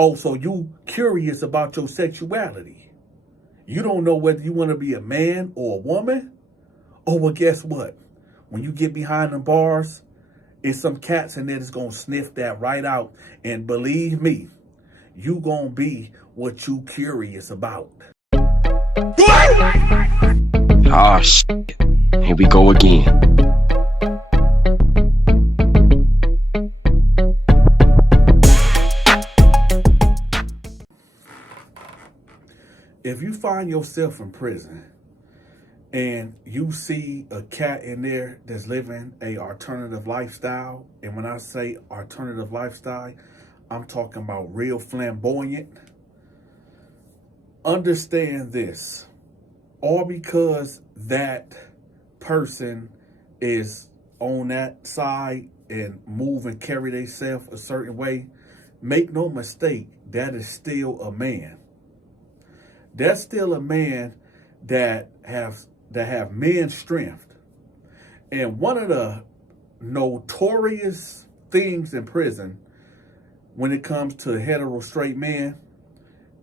Oh, so you curious about your sexuality. You don't know whether you want to be a man or a woman? Oh, well, guess what? When you get behind the bars, it's some cats in there that's going to sniff that right out. And believe me, you going to be what you curious about. Ah, shit. Here we go again. If you find yourself in prison and you see a cat in there that's living a alternative lifestyle, and when I say alternative lifestyle, I'm talking about real flamboyant, understand this. All because that person is on that side and move and carry themselves a certain way, make no mistake, that is still a man. That's still a man that have men's strength. And one of the notorious things in prison when it comes to hetero straight men,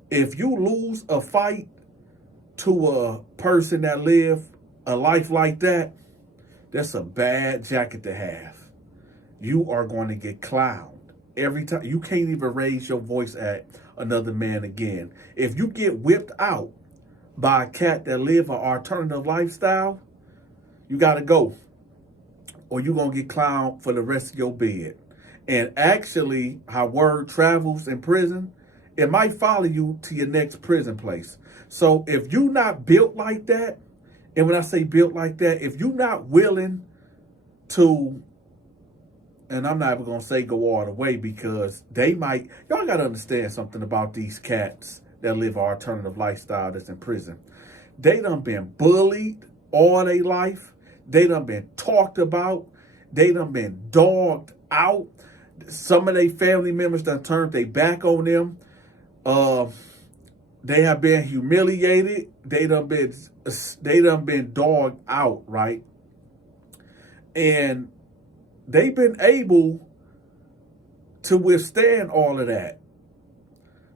if you lose a fight to a person that live a life like that, that's a bad jacket to have. You are going to get clowned every time. You can't even raise your voice at another man again. If you get whipped out by a cat that live an alternative lifestyle, you got to go, or you're going to get clowned for the rest of your bed. And actually, how word travels in prison, it might follow you to your next prison place. So if you're not built like that, and when I say built like that, if you're not willing to, and I'm not even going to say go all the way, because they might, y'all got to understand something about these cats that live an alternative lifestyle that's in prison. They done been bullied all their life. They done been talked about. They done been dogged out. Some of their family members done turned their back on them. They have been humiliated. They done been dogged out, right? And they've been able to withstand all of that.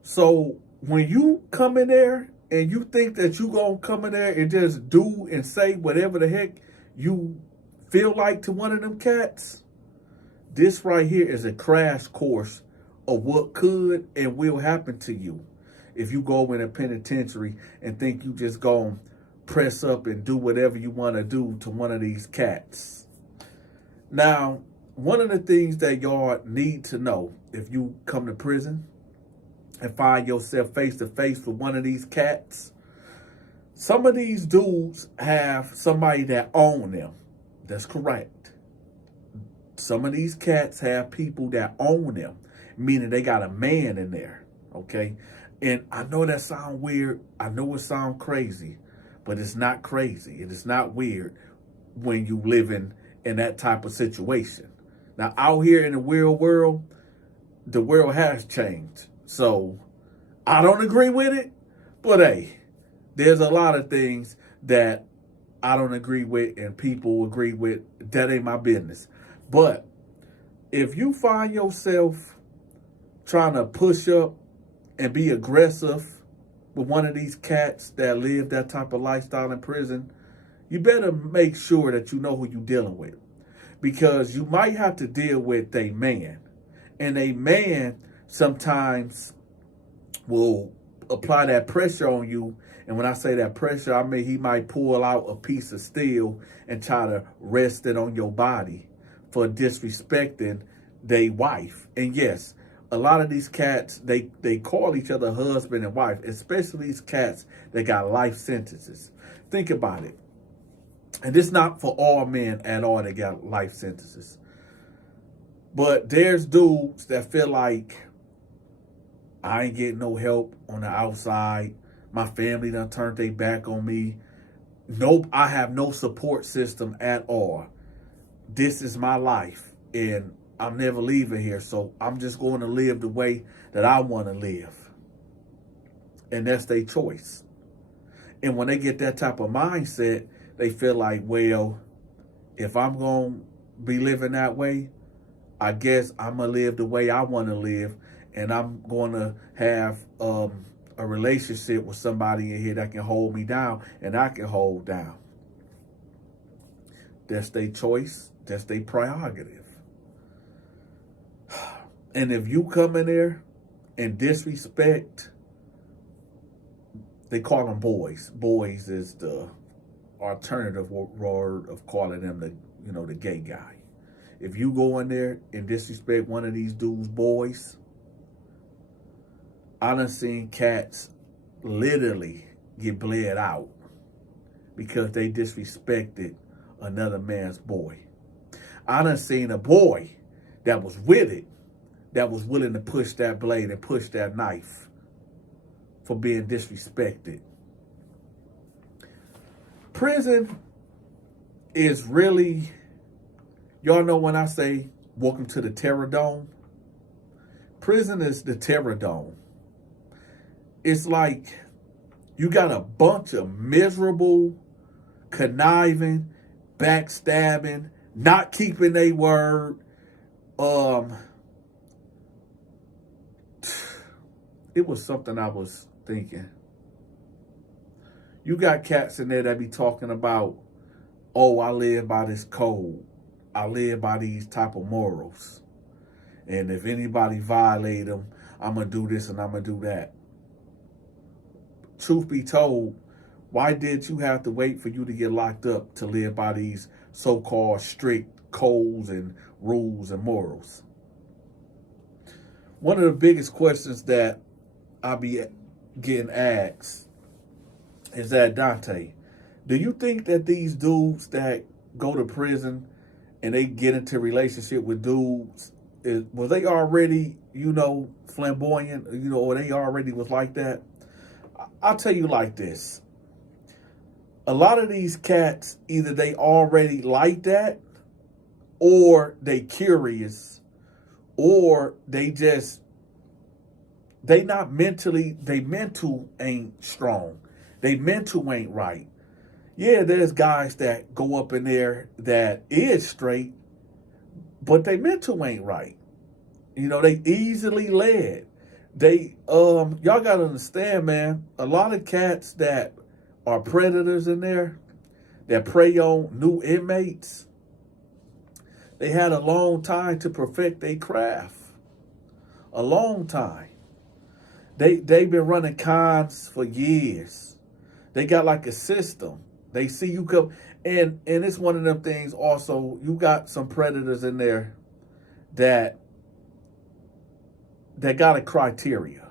So when you come in there and you think that you gonna come in there and just do and say whatever the heck you feel like to one of them cats, this right here is a crash course of what could and will happen to you if you go in a penitentiary and think you just gonna press up and do whatever you want to do to one of these cats. Now, one of the things that y'all need to know if you come to prison and find yourself face to face with one of these cats, some of these dudes have somebody that own them. That's correct. Some of these cats have people that own them, meaning they got a man in there, okay? And I know that sounds weird. I know it sounds crazy, but it's not crazy. It is not weird when you living in that type of situation. Now, out here in the real world, the world has changed. So I don't agree with it, but hey, there's a lot of things that I don't agree with and people agree with. That ain't my business. But if you find yourself trying to push up and be aggressive with one of these cats that live that type of lifestyle in prison, you better make sure that you know who you're dealing with, because you might have to deal with a man, and a man sometimes will apply that pressure on you. And when I say that pressure, I mean he might pull out a piece of steel and try to rest it on your body for disrespecting their wife. And yes, a lot of these cats, they call each other husband and wife, especially these cats that got life sentences. Think about it. And it's not for all men at all that got life sentences. But there's dudes that feel like, I ain't getting no help on the outside. My family done turned their back on me. Nope, I have no support system at all. This is my life, and I'm never leaving here, so I'm just going to live the way that I want to live. And that's their choice. And when they get that type of mindset, they feel like, well, if I'm going to be living that way, I guess I'm going to live the way I want to live. and I'm going to have a relationship with somebody in here that can hold me down and I can hold down. That's their choice. That's their prerogative. And if you come in there and disrespect, they call them boys. Boys is the alternative word of calling them the gay guy. If you go in there and disrespect one of these dudes' boys, I done seen cats literally get bled out because they disrespected another man's boy. I done seen a boy that was with it, that was willing to push that blade and push that knife for being disrespected. Prison is really, y'all know when I say welcome to the Terror Dome? Prison is the Terror Dome. It's like you got a bunch of miserable, conniving, backstabbing, not keeping their word. It was something I was thinking. You got cats in there that be talking about, oh, I live by this code. I live by these type of morals. And if anybody violate them, I'm going to do this and I'm going to do that. Truth be told, why did you have to wait for you to get locked up to live by these so-called strict codes and rules and morals? One of the biggest questions that I be getting asked is that, Dante, do you think that these dudes that go to prison and they get into relationship with dudes, were they already, flamboyant, or they already was like that? I'll tell you like this. A lot of these cats, either they already like that, or they curious, or they mental ain't strong. They mental ain't right. Yeah, there's guys that go up in there that is straight, but they mental ain't right. They easily led. Y'all gotta understand, man, a lot of cats that are predators in there that prey on new inmates, they had a long time to perfect their craft. A long time. They've been running cons for years. They got like a system. They see you come, and it's one of them things also, you got some predators in there that got a criteria.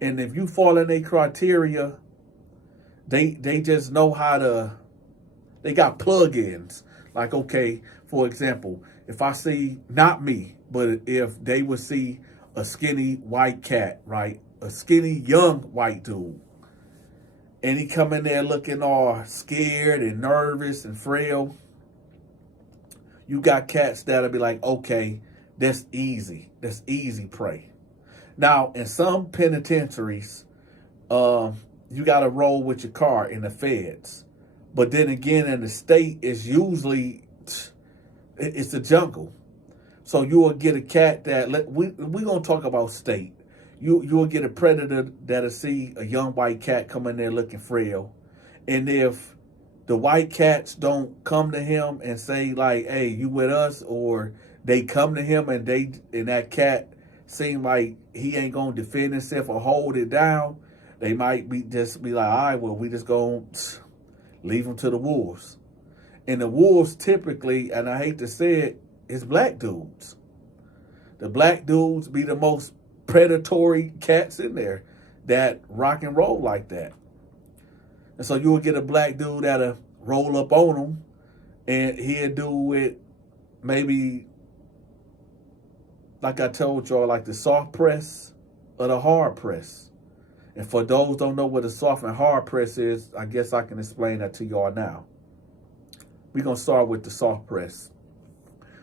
And if you fall in their criteria, they just know how to, they got plugins. Like, okay, for example, if I see, not me, but if they would see a skinny white cat, right? A skinny young white dude. And he come in there looking all scared and nervous and frail. You got cats that'll be like, okay, that's easy. That's easy prey. Now, in some penitentiaries, you got to roll with your car in the feds. But then again, in the state, it's usually, it's the jungle. So you will get a cat that, we're going to talk about state. You will get a predator that'll see a young white cat come in there looking frail. And if the white cats don't come to him and say like, hey, you with us, or they come to him and that cat seem like he ain't going to defend himself or hold it down, they might just be like, all right, well, we just going to leave him to the wolves. And the wolves typically, and I hate to say it, is black dudes. The black dudes be the most predatory cats in there that rock and roll like that. And so you will get a black dude that'll roll up on them, and he'll do it maybe, like I told y'all, like the soft press or the hard press. And for those who don't know what a soft and hard press is, I guess I can explain that to y'all now. We're going to start with the soft press.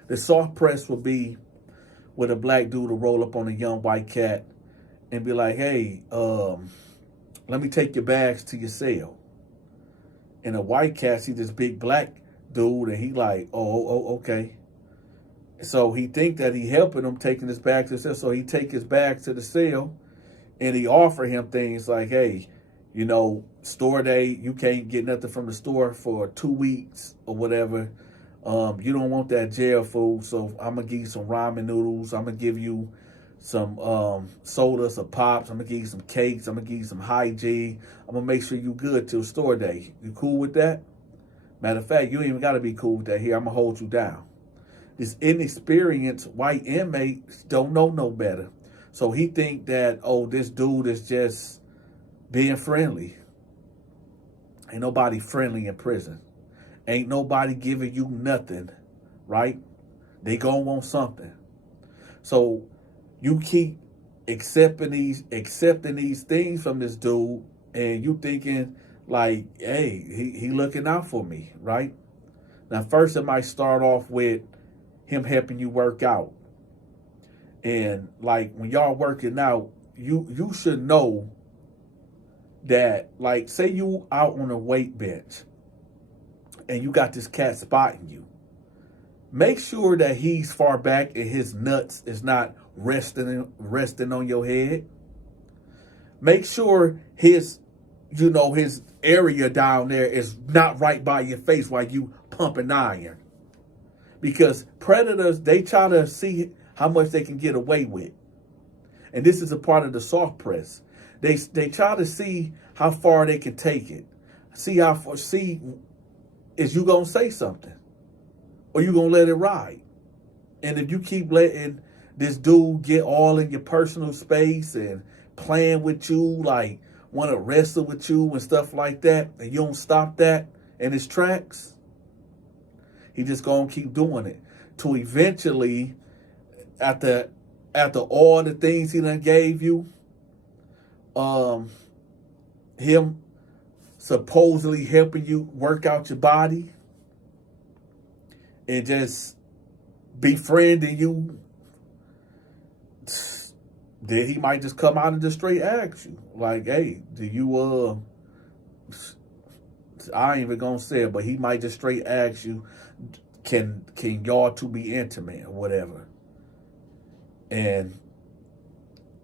The soft press will be with a black dude to roll up on a young white cat and be like, hey, let me take your bags to your cell. And a white cat see this big black dude and he like, oh, okay. So he think that he helping him taking his bag to the cell. So he take his bag to the cell, and he offer him things like, hey, store day, you can't get nothing from the store for 2 weeks or whatever. You don't want that jail food, so I'm gonna give you some ramen noodles. I'm gonna give you some sodas or pops. I'm gonna give you some cakes. I'm gonna give you some hygiene. I'm gonna make sure you good till store day. You cool with that? Matter of fact, you ain't even gotta be cool with that. Here, I'm gonna hold you down. This inexperienced white inmate don't know no better. So he think that, oh, this dude is just being friendly. Ain't nobody friendly in prison. Ain't nobody giving you nothing, right? They gonna want something. So you keep accepting these things from this dude, and you thinking like, hey, he looking out for me, right? Now, first it might start off with him helping you work out. And like when y'all working out, you should know that, like, say you out on a weight bench and you got this cat spotting you. Make sure that he's far back and his nuts is not resting on your head. Make sure his area down there is not right by your face while you pumping iron. Because predators, they try to see how much they can get away with. And this is a part of the soft press. They try to see how far they can take it. See is you gonna say something? Or you gonna let it ride? And if you keep letting this dude get all in your personal space and playing with you, like want to wrestle with you and stuff like that, and you don't stop that in his tracks, he just gonna keep doing it. To eventually, after all the things he done gave you, him supposedly helping you work out your body and just befriending you, then he might just come out and just straight ask you, like, hey, do you, I ain't even gonna say it, but he might just straight ask you, can y'all two be intimate or whatever? And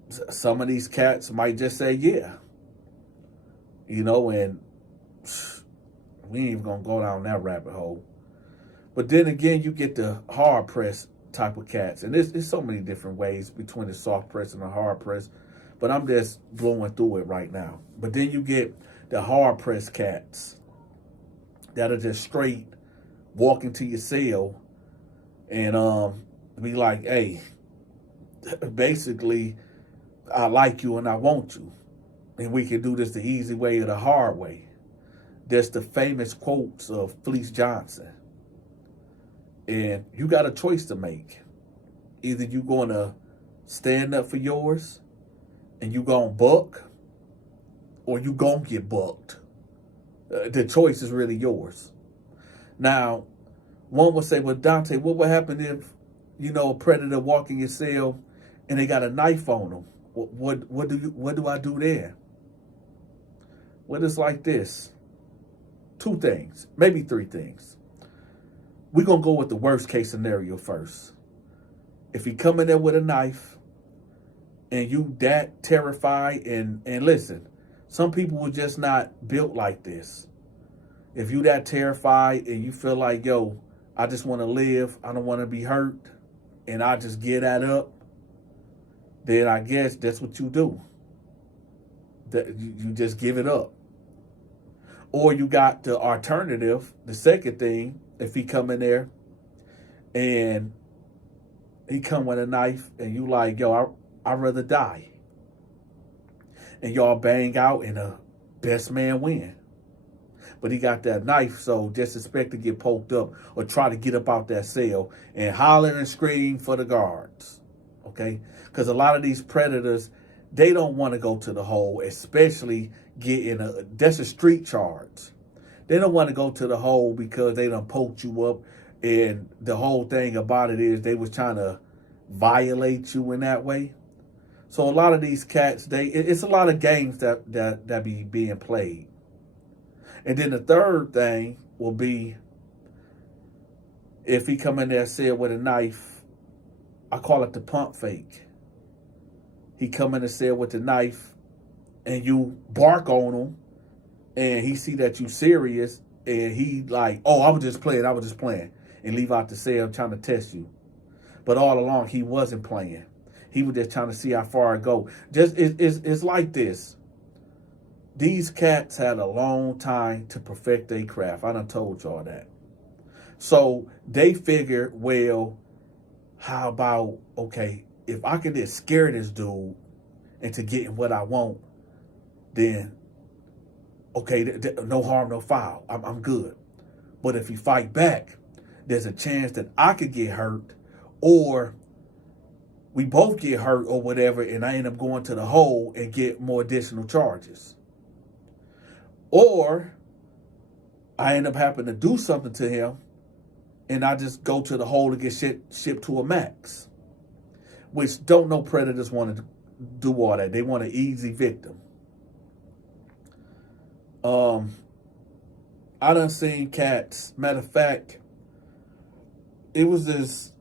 some of these cats might just say, yeah. And we ain't even gonna go down that rabbit hole. But then again, you get the hard press type of cats. And there's so many different ways between the soft press and the hard press. But I'm just blowing through it right now. But then you get the hard press cats that are just straight walk into your cell and be like, hey, basically, I like you and I want you. And we can do this the easy way or the hard way. There's the famous quotes of Fleece Johnson. And you got a choice to make. Either you going to stand up for yours and you going to buck, or you going to get bucked. The choice is really yours. Now, one would say, well, Dante, what would happen if, a predator walk in your cell and they got a knife on them? What do I do there? Well, it's like this. 2 things, maybe 3 things. We're going to go with the worst case scenario first. If he come in there with a knife and you that terrified, and listen, some people were just not built like this. If you that terrified and you feel like, yo, I just want to live, I don't want to be hurt, and I just get that up, then I guess that's what you do. That you just give it up. Or you got the alternative, the second thing, if he come in there and he come with a knife and you like, yo, I'd rather die. And y'all bang out and the best man win. But he got that knife, so just expect to get poked up or try to get up out that cell and holler and scream for the guards, okay? Because a lot of these predators, they don't want to go to the hole, especially that's a street charge. They don't want to go to the hole because they done poked you up, and the whole thing about it is they was trying to violate you in that way. So a lot of these cats, it's a lot of games that be being played. And then the third thing will be if he come in there cell with a knife I call it the pump fake. He come in the cell with the knife, and you bark on him, and he see that you serious, and he like, oh, I was just playing, and leave out the cell trying to test you. But all along, he wasn't playing. He was just trying to see how far it go. It's like this. These cats had a long time to perfect their craft. I done told y'all that. So they figured, well, how about, okay, if I can just scare this dude into getting what I want, then, okay, no harm, no foul. I'm good. But if he fight back, there's a chance that I could get hurt, or we both get hurt or whatever, and I end up going to the hole and get more additional charges. Or I end up having to do something to him, and I just go to the hole and get shipped to a max. Which don't know predators want to do all that. They want an easy victim. I done seen cats. Matter of fact, it was this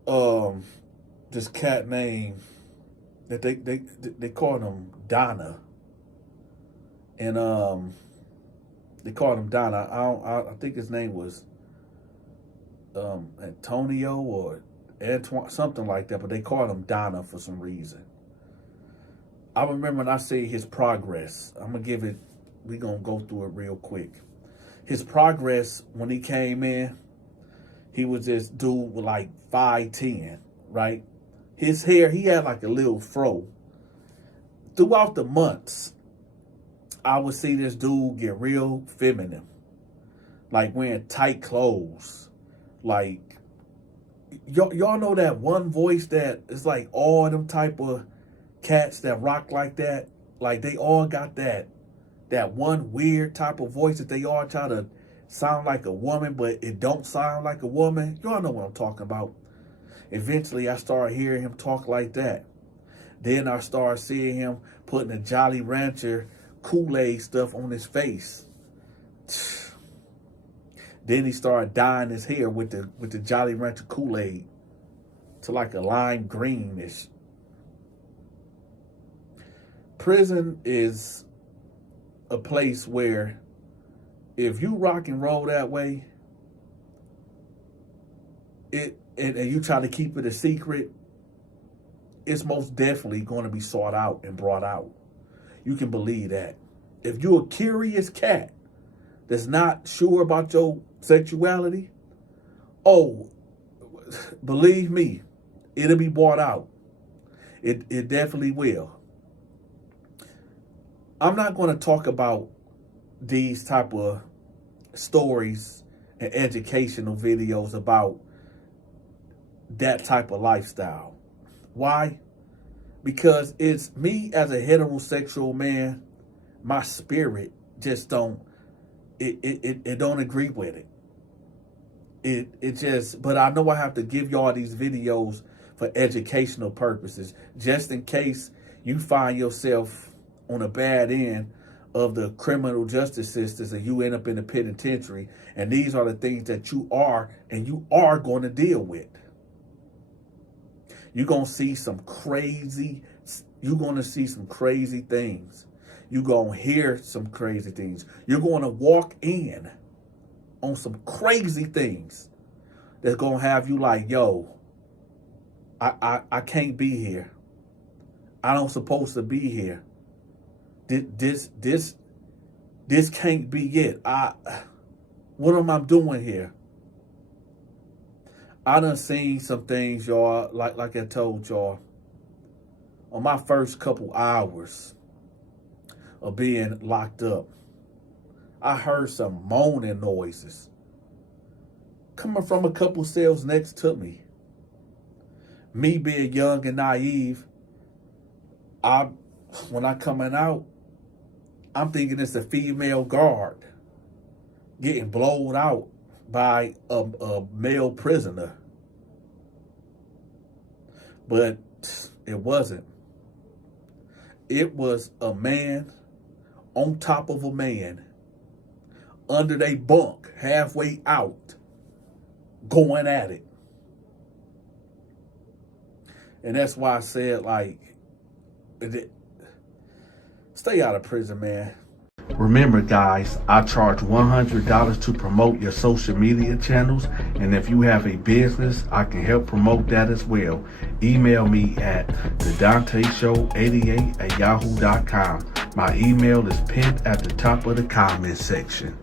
cat name that they called him Donna, and they called him Donna. I think his name was Antonio or Antoine, something like that, but they called him Donna for some reason. I remember when I say his progress. I'm gonna give it. We gonna go through it real quick. His progress when he came in, he was this dude with like 5'10", right? His hair, he had like a little fro. Throughout the months, I would see this dude get real feminine, like wearing tight clothes. Like, y'all know that one voice that is like all them type of cats that rock like that? Like, they all got that one weird type of voice that they all try to sound like a woman, but it don't sound like a woman. Y'all know what I'm talking about. Eventually, I started hearing him talk like that. Then I started seeing him putting a Jolly Rancher Kool-Aid stuff on his face. Then he started dyeing his hair with the Jolly Rancher Kool-Aid to like a lime greenish. Prison is a place where if you rock and roll that way, and you try to keep it a secret, it's most definitely going to be sought out and brought out. You can believe that. If you're a curious cat that's not sure about your sexuality, oh, believe me, it'll be brought out. It definitely will. I'm not going to talk about these type of stories and educational videos about that type of lifestyle. Why? Because it's me as a heterosexual man, my spirit just don't, it don't agree with it. It just, but I know I have to give y'all these videos for educational purposes, just in case you find yourself on a bad end of the criminal justice systems and you end up in the penitentiary, and these are the things that you are going to deal with. You're going to see some crazy things. You're going to hear some crazy things. You're going to walk in on some crazy things that's going to have you like, yo, I can't be here. I don't supposed to be here. This can't be it. What am I doing here? I done seen some things, y'all, like I told y'all, on my first couple hours of being locked up. I heard some moaning noises coming from a couple cells next to me. Me being young and naive, when I coming out, I'm thinking it's a female guard getting blown out by a male prisoner. But it wasn't. It was a man on top of a man under their bunk, halfway out, going at it. And that's why I said, like, stay out of prison, man. Remember, guys, I charge $100 to promote your social media channels. And if you have a business, I can help promote that as well. Email me at thedontashow88@yahoo.com. My email is pinned at the top of the comment section.